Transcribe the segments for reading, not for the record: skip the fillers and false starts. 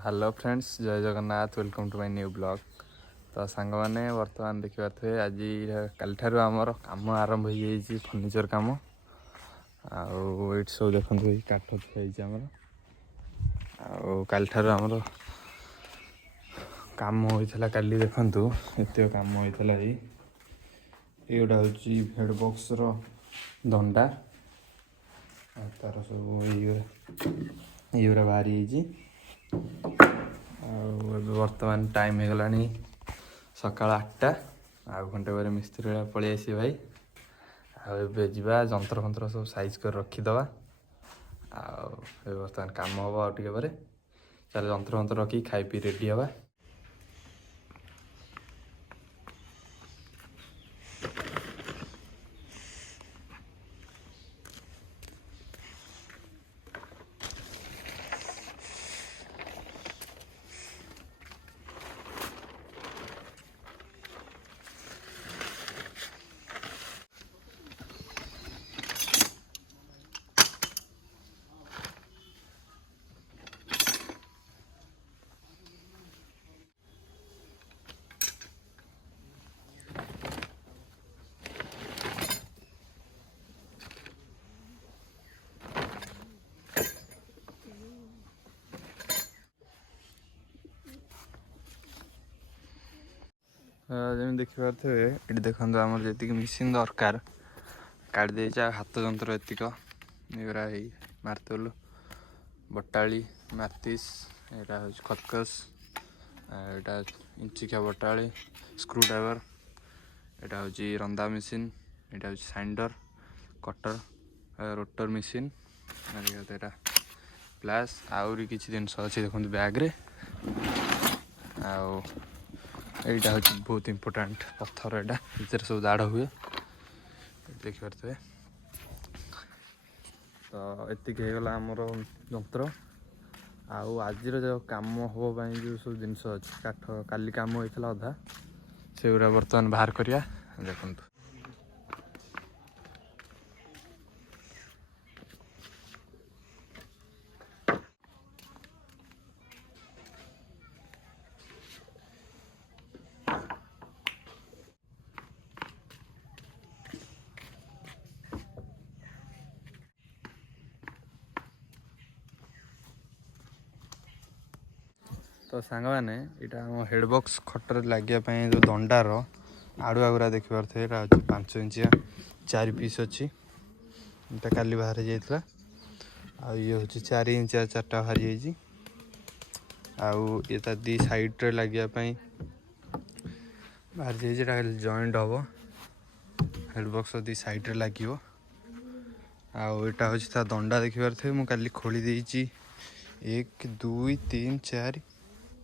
Hello friends, जय Jagannath. Welcome to my new blog. तो song मैंने बर्तमान देखिपे आज काली ठार आमर कम आरंभ हो जाइए फर्निचर कम। आठ सब देखते काठ थुआई आमर काली ठार आमर कम होता काली देखु एत कम होता ये गोटा हूँ हेड बॉक्स दंडा तार सब ये बाहरी बर्तमान टाइम हो गला सकाल 8टा। घंटे पर मिस्त्री पलि आसी भाई आवा जंतर फंतर सब साइज कर रखीदे। बर्तमान कम हम आगे चल जंतर फंतर रखी खाई पी रेडी हवा। जमी देखिपे ये देखो आम जी मेसीन दरकार काट दे हाथ जंत्र एतिक युरा मार्तोल बटाली मार्तिस यहाँ हूँ खतकस यहाँ इंचिका बटाली स्क्रू ड्राइवर यहाँ हूँ रंदा मेसीन यहाँ हूँ साइंडर कटर रोटर मेसीन यहाँ प्लस आउरी किसी जिन अच्छे देखते बैग्रे यहाँ हूँ बहुत इम्पोर्टाट पत्थर यहाँ सब दाढ़ हुए देखिपे। तो एतिक होगला आमर जंत्र आज जो कम हाँ जो सब जिनस अच्छे काठ काली कम होता अधा से बर्तमान बाहर करिया देखु। तो सांग मैंने यहाँ हेडबक्स खटर लगे जो दंडार आड़ुआ गुरा देखिपे यहाँ हूँ 5 इंचिया 4 पीस अच्छी यहाँ काली बाहर जाता ये हूँ 4 इंचिया 4टा बाहरी जाइए ये दी साइड्रे लगे बाहर जाइए जॉइंट हम हेडबक्स दी साइड्रे लगे आटा हूँ दंडा देखिपे मुझे काली खोली देती 1 2 3 4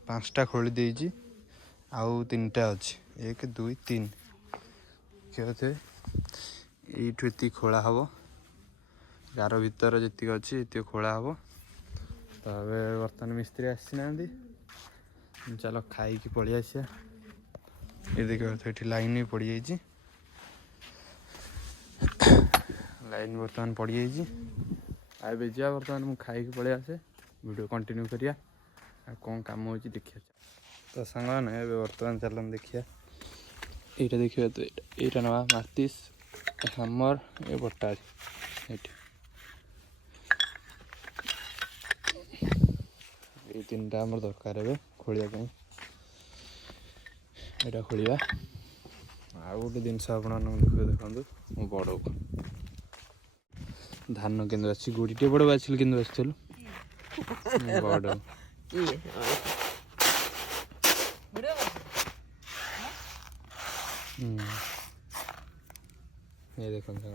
5टा खोली देती आउ 3टा अच्छी 1 2 3 कहते ये खोला हम गार भर जी अच्छी ये खोला हम। तो बर्तमान मिस्त्री आसी ना चलो खाई पलि आसिया ये देखिए लाइन भी पड़ जाइए लाइन बर्तमान पड़ जाइए आए जा बर्तमान मुझे खाई पलि आसे वीडियो कंटिन्यू करिया कौन कम हो देखिए। तो सांग मैंने बर्तमान चलन देखिए यहाँ देखिए तो यहाँ ना मार्तिस हैमर ये बटा ये 3टा आम दरकार है खोलिया यहाँ खोलिया आउ गोटे जिनस आप देखो मो बड़ धान के बासी गोड़ीटे बड़ बाछिल के बाछिल बड़ ये देखो मैंने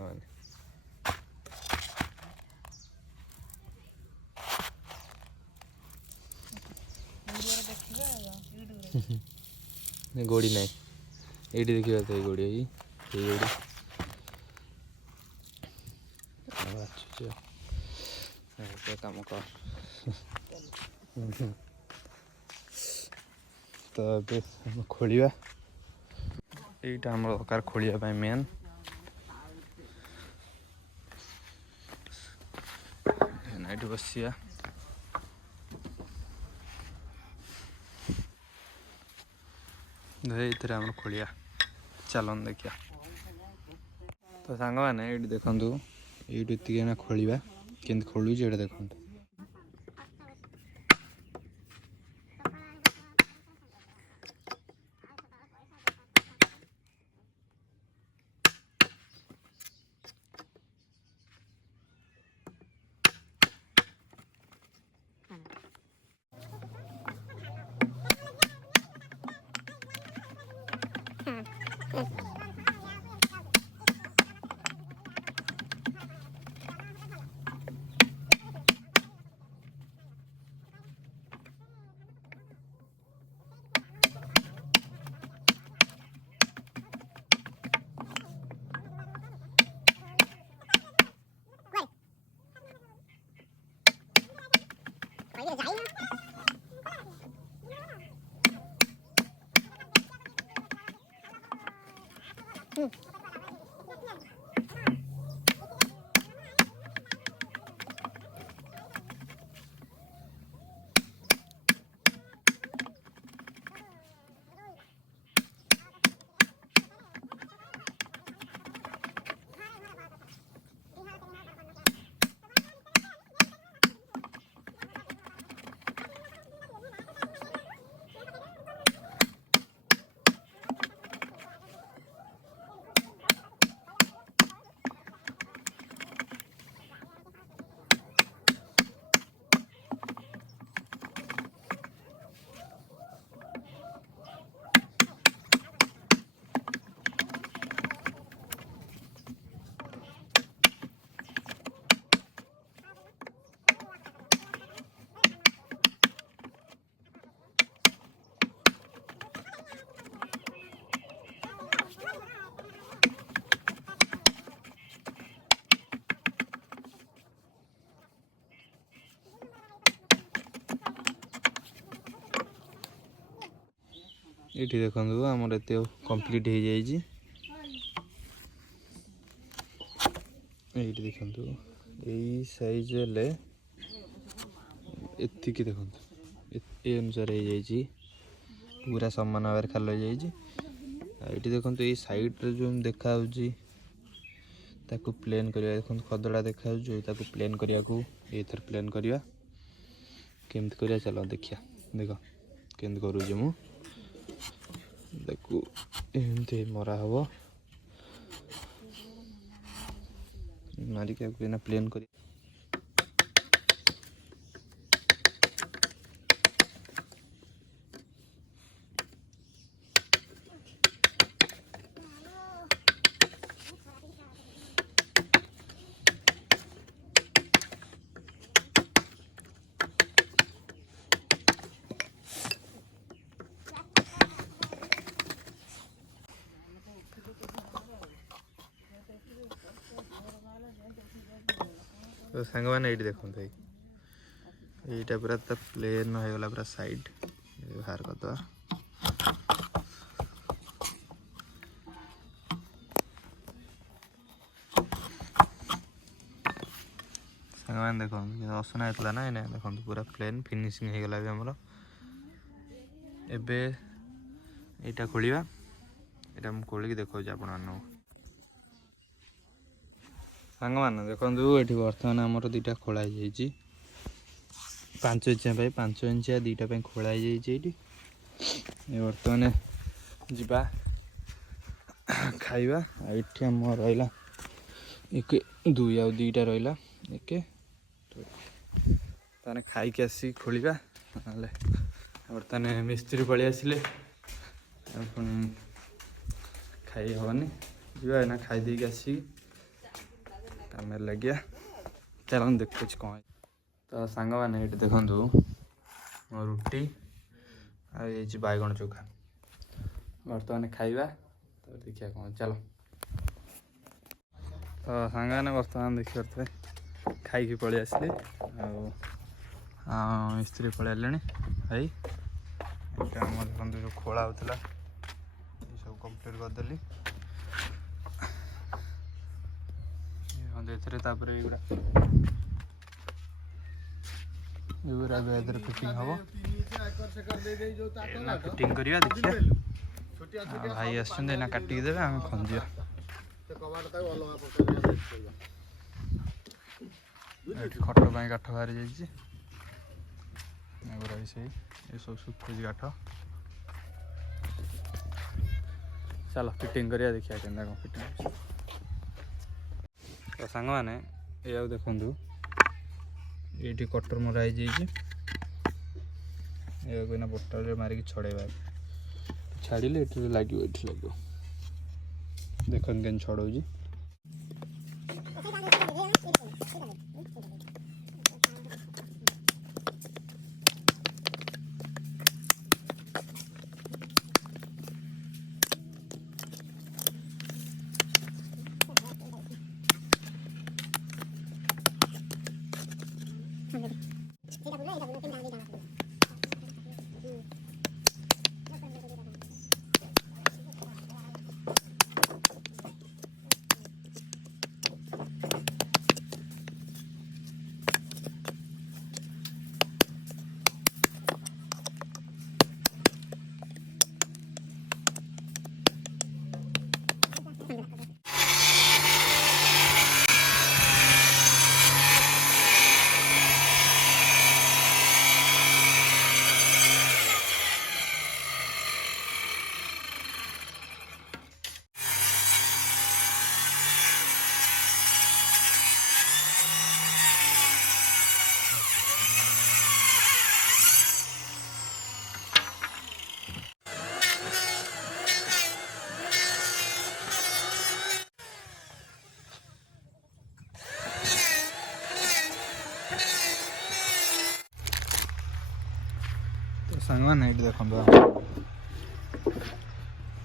गोड़ी ना ये देखिए तो गोड़ी ये गोड़ी कम कर तो खोलिया यहाँ आम दरकार खोलिया मेन ये बसिया ये आम खोलिया चलन देखिया। तो सांग मैंने ये देखु ये खोलिया केमती खोलुचे ये देखो। ये देखो आमर एत कम्प्लीट हो जाए। ये देखो यही साइज एतिक देखो ये अनुसार हो जाए पूरा सामान भाव खाल हो जाए। ये देखो ये साइड जो देखा प्लेन करवा देखो खदड़ा देखा प्लेन करने को ये थर प्लेन करवा केमती करवा चलो देखिया। देख केमती करुचे मु देखो एमती मरा हम मारिक प्लेन कर। तो सांग मैंने ये देखो यहीटा पूरा तो प्लेन होगला पूरा साइड बाहर करद सांग मैंने देखो असना होता ना ये देखो पूरा प्लेन फिनिशिंग होगला भी आमर एबे यहाँ खोलिया यहाँ मुझे खोलिक देखा आपण मान सांग मैंने देखो ये बर्तमान आमर दुटा खोला 5 इंचिया 5 इंचिया दुटा खोला ये बर्तमान जा खाइबा ये आम रहा 1 2 आउ 2टा रहा 1 ताने खाई आसी खोलिबा बर्तमान मिस्त्री पलि आसिले खाई हेनी जा खाई देकी आसी आम लगे चल देखु कौन। तो सांग मैंने ये देखु रुटी आई बैगण चोखा बर्तमान खाइबा तो देखिए कौन चलो। तो सांग मैंने बर्तमान देखी पारे खाई पलि आसिले मिस्त्री पलि आले भाई देखो जो खोला होता सब कम्प्लीट करदेली फिटिंग हम फिटिंग करवा देखिए भाई आसुँच ना काटिकी देवे आम खंजिया खट पाई काठ बाहरी जाइए ये सब सुखुची काठ चल फिटिंग करिया देखिए केन्ता कौन फिटिंग तो सांग मैंने ये देखु ये कटर मराई जाइए बोतल मारिक छड़ेबा छाड़े ये लगे ये लगे देख के छड़ौ सांग मैंने ये देखो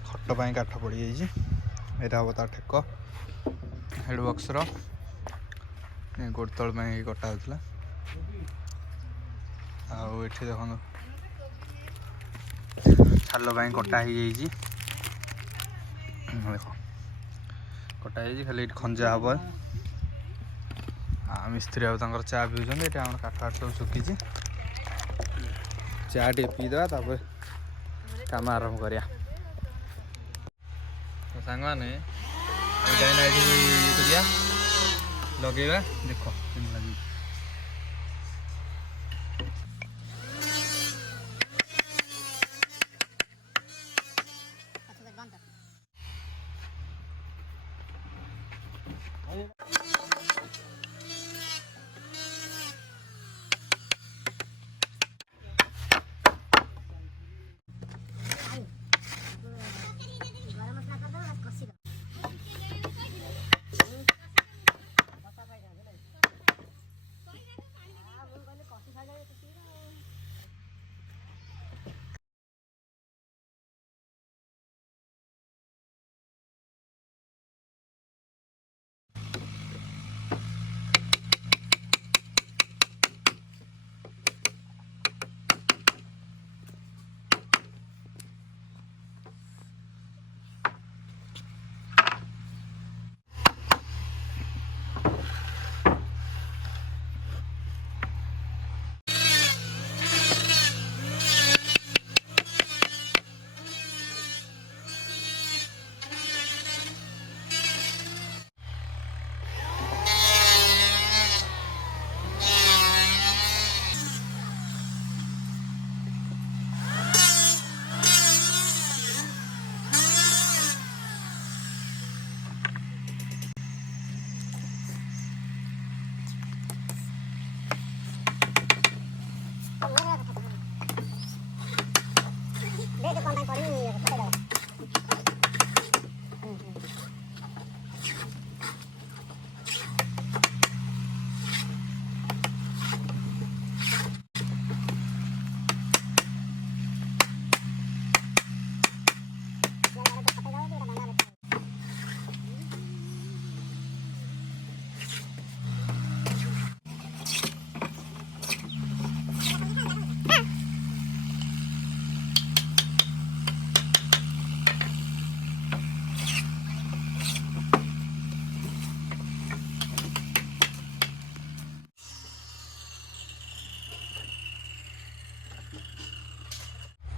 खट पाई काठ पड़ जाइए यहाँ हम तार ठेक हेडबक्स गोड़ तल कटा होता आठ देख छाल कटा हो देख कटा खाली खंजा हम मिस्त्री आर चा पीछे ये काठ फाट सब सुखी चा टे पीदे काम आरंभ करिया तो सांग मैंने लगेगा देख लगे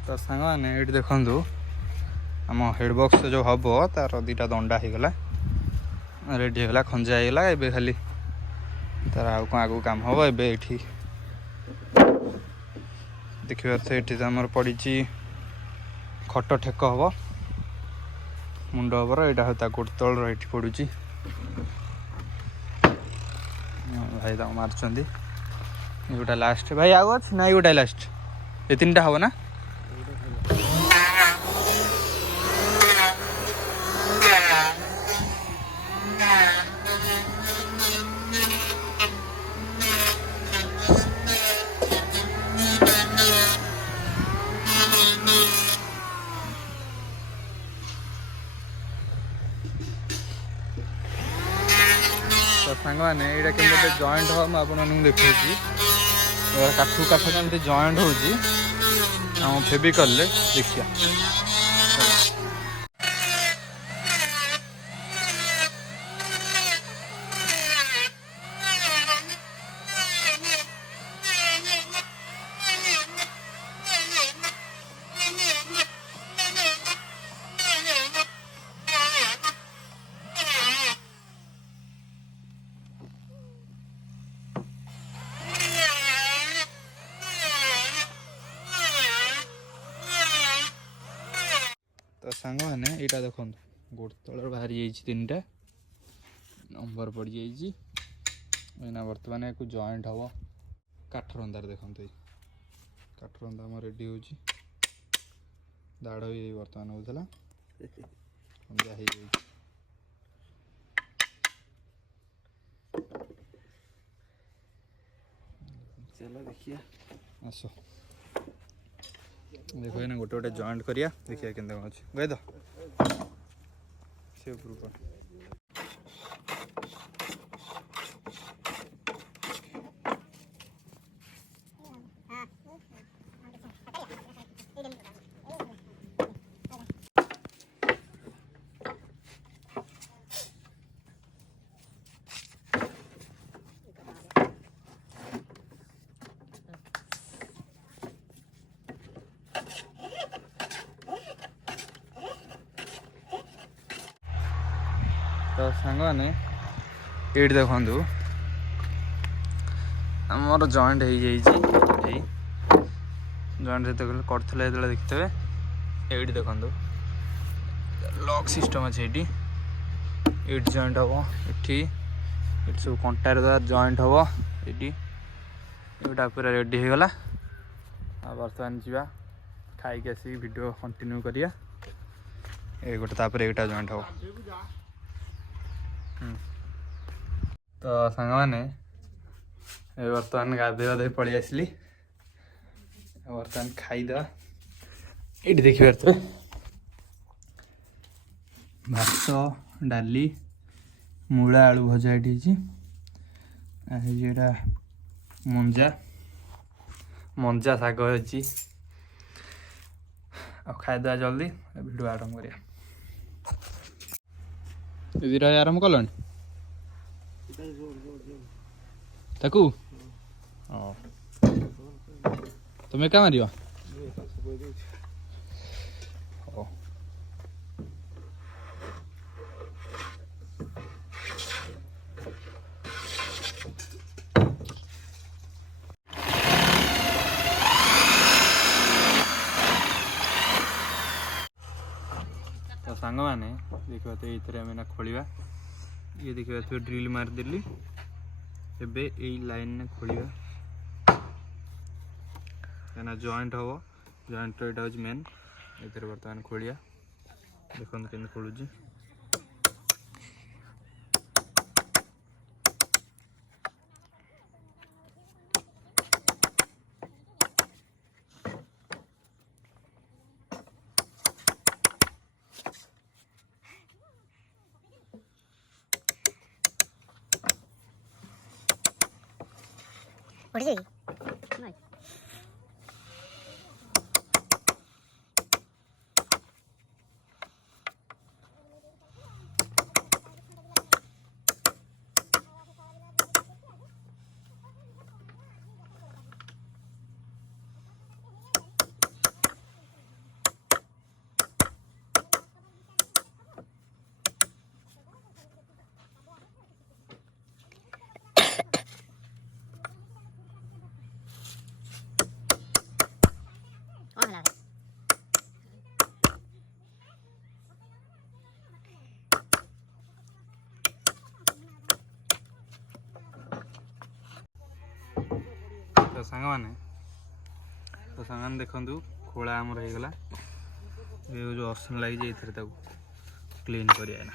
तो सांग मैंने ये देखु आम हेडबक्स जो हम तार दुटा दंडा हो गला रेडी होगा खंजा होगा एबे खाली तार आउ कौन आगू काम हम एबे देखिए ये आमर पड़ी खट ठेक हम मुंड हबर यहाँ गोट तल पड़ू भाई तक मार्च गोटा लास्ट भाई आउ अच्छे ना गोटा लास्ट ये तीन टा हम ना तो सांग मैंने यहाँ केमती जॉइंट हम आपको देखा काठू काठ केमती जॉइंट हो फेविकल देखिए तो सांग मैंने यहाँ देखो गोट तल बाहरी जाइए तीन टा नंबर पड़ जाइना बर्तमान या जॉइंट हम काठ रंधार देखो काठ रंधा आम रेडी हो दाढ़ भी बर्तमान होता खंजा हो चलो देखिए आस देखो ना गोटे गोटे जॉइंट करिया देखिए केंदा कौन अच्छे गए तो से ऊपर तो सांग मैंने ये देखु आमर जॉइंट हो जॉइंट करते देखते ये देखो लॉक सिस्टम अच्छे ये जॉइंट हम ये सब कंटार द्वारा जॉइंट हम ये पूरा रेडी हो गला बर्तमान जा खाई आसिक वीडियो कंटिन्यू करिया ये गोटे यहाँ जॉइंट हम तो सांग मैंने बर्तमान गाधे गाधे पलि आसली बर्तमान खाईदे ये देखिए भात डाली मूला आलू भजा ये मंजा मंजा शाग अच्छी खाईदे जल्दी भिड आरम्भ करा आरम्भ कल ताकू तुम्हें क्या मार तो सांग मैंने देखिए ये खोलिया ये देखिए ड्रिल मारदेली एबे यही लाइन ने खोलिया क्या जॉइंट हम जॉइंट यहाँ हूँ मेन ये बर्तमान खोलिया देखो के खोलुची सांग मैंने तो सांग देखु खोला आमर हो गला ये जो असन लगी क्लीन करिया ना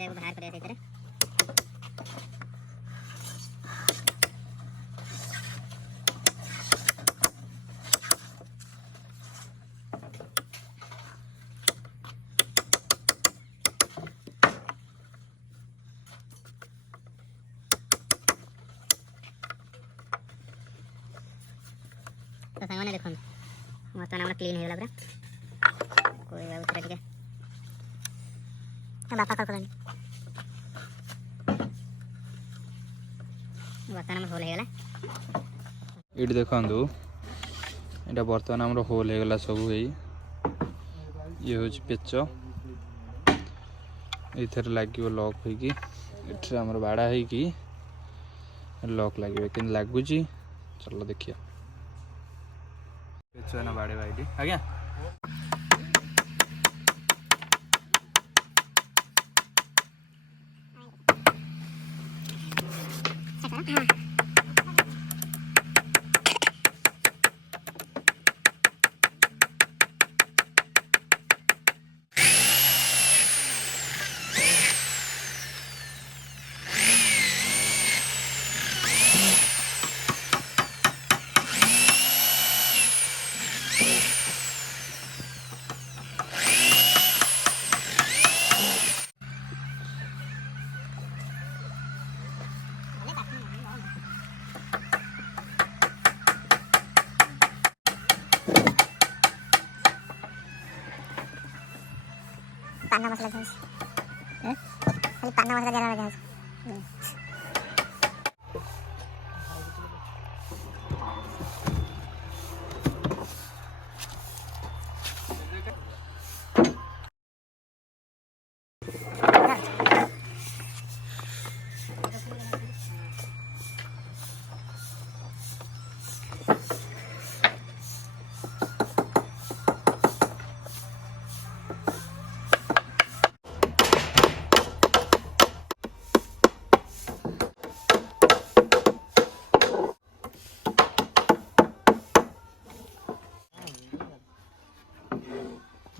बाहर कर इधर तो सांगने देखो बर्तमान आम क्लीन हो गला पूरा कोई उतरा टिके बापा कल कर बर्तमान होल हो गला ये देखु यहाँ बर्तमान आम होल हो गला सब ये हूँ पेच ये लगे लक होमर बाड़ा हो लक लगे कि लगुच चलो देखिए पेच ना बाड़े भाई आज्ञा पाना मसाला घास खाली पाना मसाला जरा घास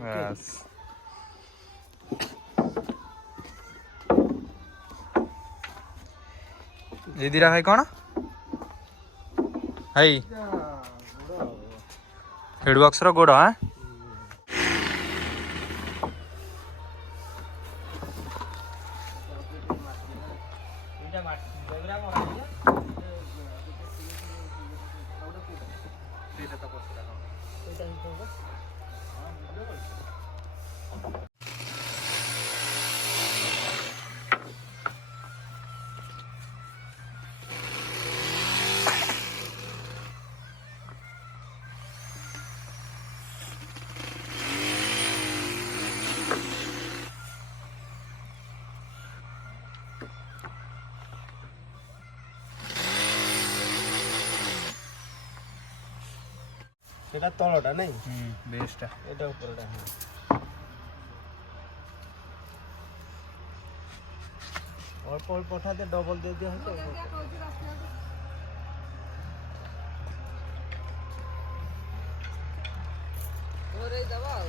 Yes. ये दिरा है कौन है हेडबॉक्स रो गोड़ हाँ এটা তলটা নাই বেস্টটা এটা উপরটা হ্যাঁ অল্প অল্প ওঠাতে ডবল দিয়ে দেওয়া হতো ওরে দাও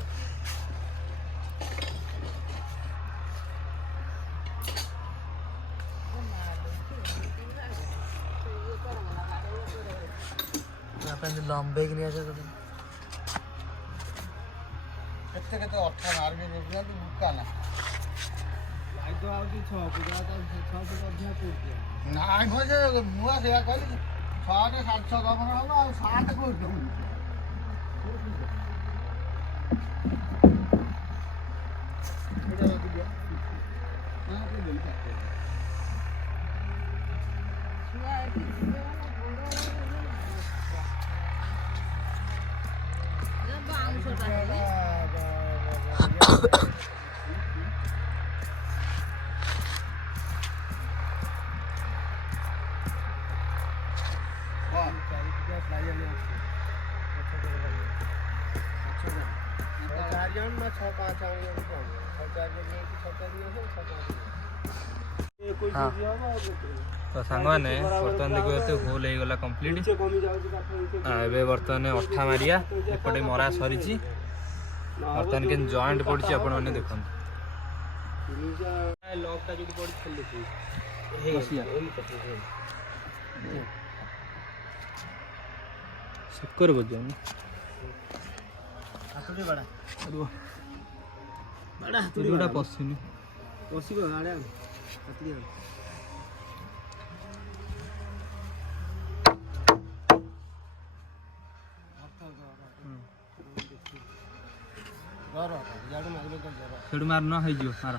আপনি লম্বে গিয়ে আছে তো কেতে কেতে 18 আরবি রুপিয়া তো মুক্কা না ভাই তো আউটি 6 পূজা তো 6 পূজা অধ্যয় করতে না হইছে মুয়া সেয়া কইলি 6 রে 700 কম হলো আর 7 কই দেব এটা কি দিয়া না কি দেই থাকে সুয়া কি तो सांग मैंने बर्तमान देखिए होल हो गला कंप्लीट एबे बर्तमान अठा मारिया एपटे मरा सरी बर्तमान के जॉइंट पड़ी आपण मैंने देखो लॉकटा जो पड़ी सुकर बजे हातुड़ी बड़ा बड़ा पसिनी पसी को आड़े हातुड़ी सेडू मार न है जो मार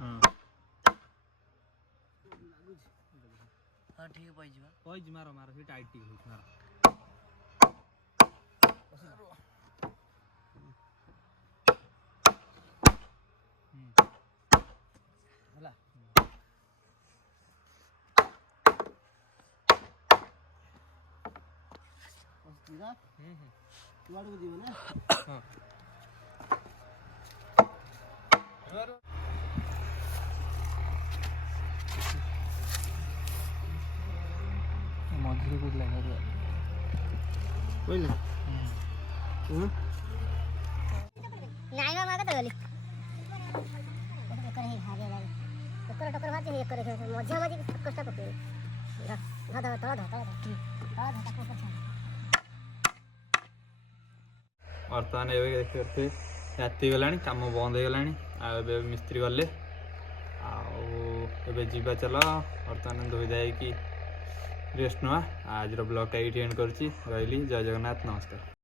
हां ठीक है पाई मारो मारो से टाइट ठीक हो मारो होला सीधा तू आड़ को जीवन है हां मधुर कुछ लगा दे कोई ना ନାଇଁ ବା ମାଗେ ତ ଗଲି ଏକରେ ହେଇ ଭାଗେ ଯାଇ ଏକରେ ଟକର ଭାଜି ହେଇ ଏକରେ ମଝିଆ ମଝି କଷ୍ଟ ପକେଇ ତଳ बर्तमान ए देखते राति गला कम बंद हो गला मिस्त्री गले आबे जीवा चल बर्तमान धोई दाई रेस्ट ना आज ब्लॉग ये एंड कर रही जय जगन्नाथ नमस्कार।